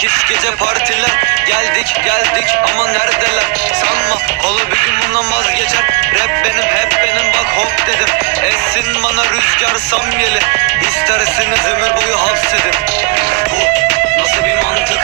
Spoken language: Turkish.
8 gece partiler. Geldik ama neredeler? Sanma halı bir gün bundan vazgeçer. Rap benim hep benim bak hop dedim. Essin bana rüzgar samyeli. İsterseniz ömür boyu hapsedin. Bu nasıl bir mantık?